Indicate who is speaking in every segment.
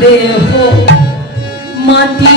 Speaker 1: দেহ মাটি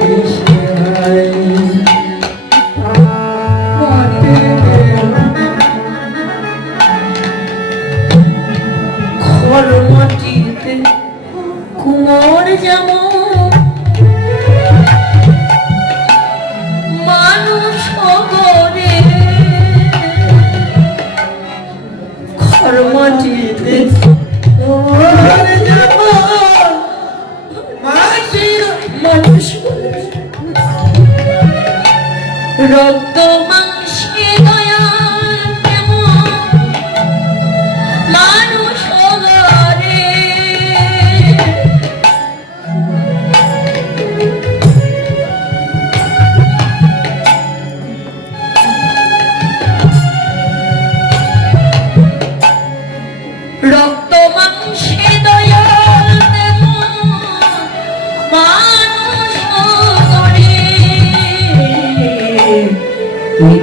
Speaker 1: খর মাটিতে মানুষ রক্ত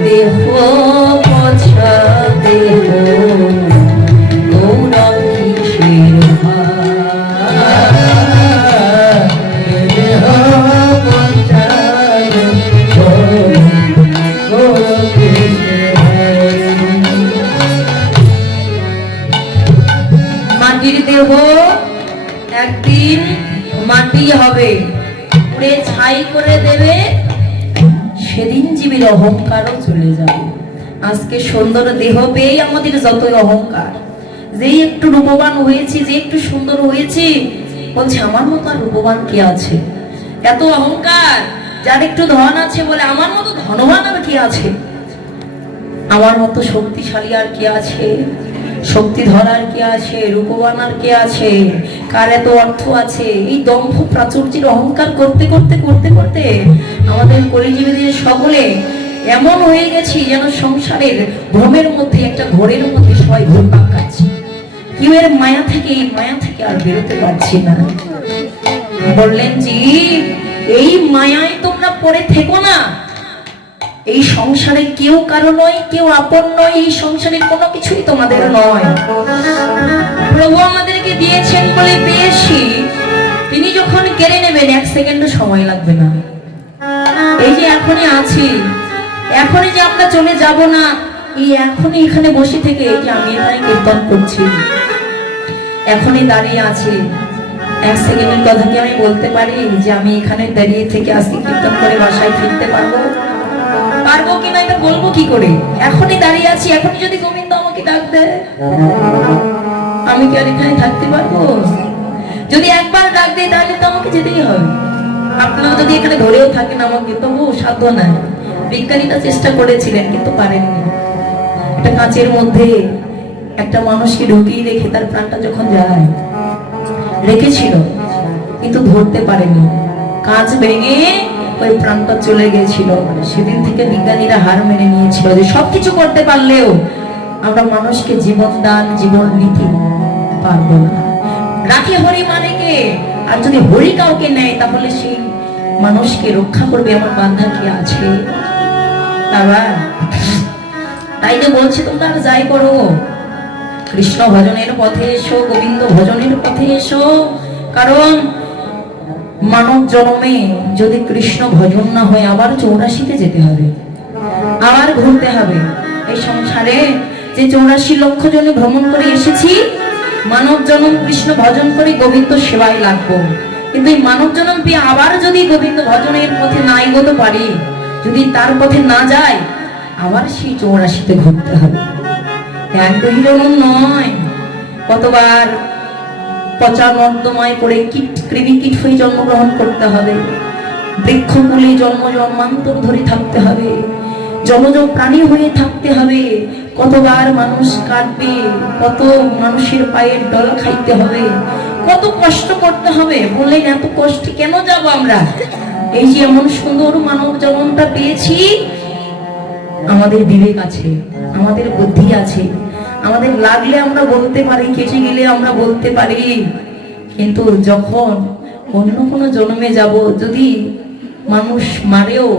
Speaker 1: দেহ পছা দেহ গৌরব কিসের মাটির দেহ একদিন মাটি হবে। পুড়ে ছাই করে দেবে সেদিন জীবের অহংকারও চলে যাবে। আজকে সুন্দর দেহ পেয়ে আমাদের যতই অহংকার। যেই একটু রূপবান হয়েছি, যে একটু সুন্দর হয়েছি, বলছে, আমার মতো আর রূপবান কে আছে? এত অহংকার, যার একটু ধন আছে বলে আমার মতো ধনবান আর কে আছে? আমার মতো শক্তিশালী আর কে আছে? শক্তি ধরার কে আছে? রূপবান আর কে আছে? কার এত অর্থ আছে? এই দম্ভ প্রাচুর্যের অহংকার করতে করতে করতে করতে আমাদের পরিজীবীদের সকলে এমন হয়ে গেছি যেন সংসারের ভ্রমের মধ্যে একটা ঘোরের মধ্যে সবাই ঘুরপাক খাচ্ছি। কেউ এর মায়া থেকে, এই মায়া থেকে আর বেরোতে পারছি না। বললেন, জি, এই মায়ায় তোমরা পড়ে থেকো না। এই সংসারে কেউ কারও নয়, কেউ আপন নয়, এই সংসারে কোনো কিছুই তোমাদের নয়। প্রভু আমাদেরকে দিয়েছেন বলে পেয়েছি। তিনি যখন কেড়ে নেবেন, এক সেকেন্ডও সময় লাগবে না। এই যে এখনই আছি, এখনই যে আমরা চলে যাব না, এই এখনই এখানে বসে থেকে এই যে আমি এখানে কীর্তন করছি। এখনই দাঁড়িয়ে আছি। এক সেকেন্ডের কথা কি আমি বলতে পারি যে আমি এখানে দাঁড়িয়ে থেকে আজকে কীর্তন করে বাসায় ফিরতে পারব? পারব কিনা এটা বলব কি করে? এখনই দাঁড়িয়ে আছি এখনই যদি গোবিন্দ আমাকে ডাক দেয়, আমি কি আর এখানে থাকতে পারব? যদি একবার ডাক দেয়, তাহলে তো আমাকে যেতেই হবে। আপনারা যদি এখানে ধরেও থাকেন আমাকে তবু নাই। বিজ্ঞানীরা চেষ্টা করেছিলেন, কিন্তু পারেননি। একটা কাঁচের মধ্যে একটা মানুষকে ঢুকিয়ে রেখে তার প্রাণটা যখন যায়, রেখেছিল, কিন্তু ধরতে পারেনি। কাঁচ ভেঙে ওই প্রাণটা চলে গিয়েছিল। সেদিন থেকে বিজ্ঞানীরা হার মেনে নিয়েছিল যে সবকিছু করতে পারলেও আমরা মানুষকে জীবন দান, জীবন নীতি পারব না। রাখে হরি মানে কে? আর যদি হরি কাউকে নেয়, তাহলে সেই মানুষকে রক্ষা করবে আমার বান্ধা কি আছে? বাবা, তাই তো বলছি তোমরা যাই করো। কৃষ্ণ ভজনের পথে এসো, গোবিন্দ ভজনের পথে এসো। কারণ মানব জন্মে যদি কৃষ্ণ ভজন না হয়, আবার চৌরাশিতে যেতে হবে। আবার ঘুরতে হবে। এই সংসারে যে চৌরাশি লক্ষ জনে ভ্রমণ করে এসেছি, মানব জনম কৃষ্ণ ভজন করে গোবিন্দ সেবায় লাগবো। কিন্তু এই মানব জনম পেয়ে আবার যদি গোবিন্দ ভজনের পথে না এগোতে পারে, যদি তার পথে না যায় আবার সেই চৌরাশিতে ঘুরতে হবে। এক দুহিরকম নয় কতবার পচা নর্দমায় পড়ে কীট কৃমি কীট হয়ে জন্মগ্রহণ করতে হবে। বৃক্ষমূলে জন্ম জন্মান্তর ধরে থাকতে হবে। জলজ প্রাণী হয়ে থাকতে হবে। কতবার মানুষ কাটবে কত মানুষের পায়ের ডল খাইতে হবে। কত কষ্ট করতে হবে, বললেন, এত কষ্ট কেন যাব আমরা? এই যে এমন সুন্দর মানব জন্মটা পেয়েছি, আমাদের বিবেক আছে, আমাদের বুদ্ধি আছে। আমাদের লাগলে আমরা বলতে পারি, কেটে গেলে আমরা বলতে পারি। কিন্তু যখন অন্য কোনো জন্মে যাব, যদি মানুষ মারেও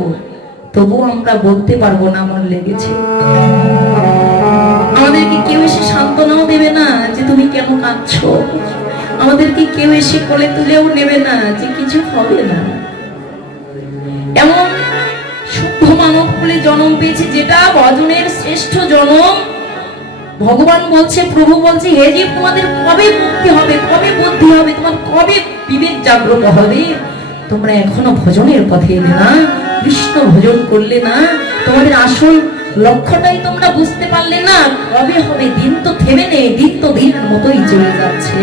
Speaker 1: তবু আমরা বলতে পারব না আমার লেগেছে। আমাদেরকে কেউ এসে সান্ত্বনাও দেবে না যে তুমি কেন কাঁদছো। আমাদেরকে কেউ এসে কোলে তুলেও নেবে না যে কিছু হবে না। এমন শুদ্ধ মানব কুলে জন্ম পেয়েছে যেটা ভজনের শ্রেষ্ঠ জনম। ভগবান বলছে, প্রভু বলছে হে যে তোমাদের কবে মুক্তি হবে, কবে বুদ্ধি হবে, তোমার কবে বিবেক জাগ্রত হবে? তোমরা এখনও ভজনের পথে এলে না? কৃষ্ণ ভজন করলে না? তোমাদের আসল লক্ষ্যটাই তোমরা বুঝতে পারলে না? কবে হবে দিন তো থেমে নেই, দিন তো দিনের মতোই চলে যাচ্ছে।